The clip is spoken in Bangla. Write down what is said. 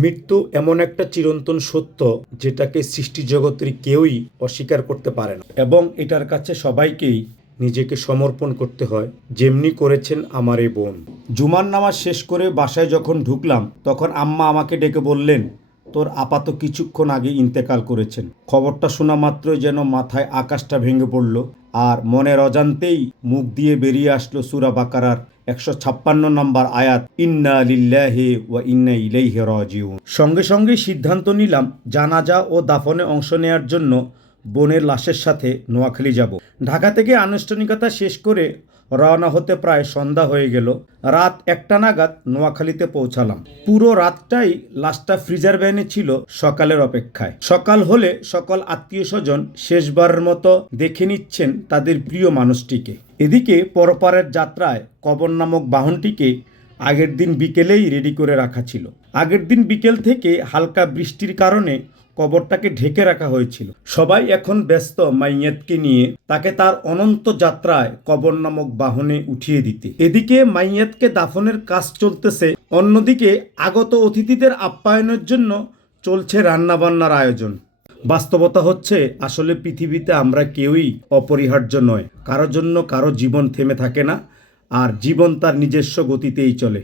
মৃত্যু এমন একটা চিরন্তন সত্য যেটাকে সৃষ্টি জগতের কেউই অস্বীকার করতে পারে না, এবং এটার কাছে সবাইকেই নিজেকে সমর্পণ করতে হয়, যেমনি করেছেন আমার এই বোন। জুমার নামাজ শেষ করে বাসায় যখন ঢুকলাম তখন আম্মা আমাকে ডেকে বললেন, তোর আপা তো কিছুক্ষণ আগে ইন্তেকাল করেছেন। খবরটা শোনা মাত্রই যেন মাথায় আকাশটা ভেঙে পড়ল, আর মনের অজান্তেই মুখ দিয়ে বেরিয়ে আসলো সূরা বাকারার 156 নম্বর আয়াত, ইন্না লিল্লাহি ওয়া ইন্না ইলাইহি রাজিউন। সঙ্গে সঙ্গে সিদ্ধান্ত নিলাম জানাজা ও দাফনে অংশ নেয়ার জন্য বোনের লাশের সাথে নোয়াখালী যাব। ঢাকা থেকে আনুষ্ঠানিকতা শেষ করে রওনা হতে প্রায় সন্ধ্যা হয়ে গেল। রাত 1টা নাগাদ নোয়াখালীতে পৌঁছালাম। পুরো রাতটাই লাশটা ফ্রিজার ভ্যানে ছিল সকালের অপেক্ষায়। সকাল হলে সকল আত্মীয় স্বজন শেষবারের মতো দেখে নিচ্ছেন তাদের প্রিয় মানুষটিকে। এদিকে পরপারের যাত্রায় কবর নামক বাহনটিকে আগের দিন বিকেলেই রেডি করে রাখা ছিল। আগের দিন বিকেল থেকে হালকা বৃষ্টির কারণে কবরটাকে ঢেকে রাখা হয়েছিল। সবাই এখন ব্যস্ত মাইয়াতকে নিয়ে তাকে তার অনন্ত যাত্রায় কবর নামক বাহনে উঠিয়ে দিতে। এদিকে মাইয়াতকে দাফনের কাজ চলতেছে, অন্যদিকে আগত অতিথিদের আপ্যায়নের জন্য চলছে রান্নাবান্নার আয়োজন। বাস্তবতা হচ্ছে, আসলে পৃথিবীতে আমরা কেউই অপরিহার্য নয়। কারোর জন্য কারো জীবন থেমে থাকে না, আর জীবন তার নিজস্ব গতিতেই চলে।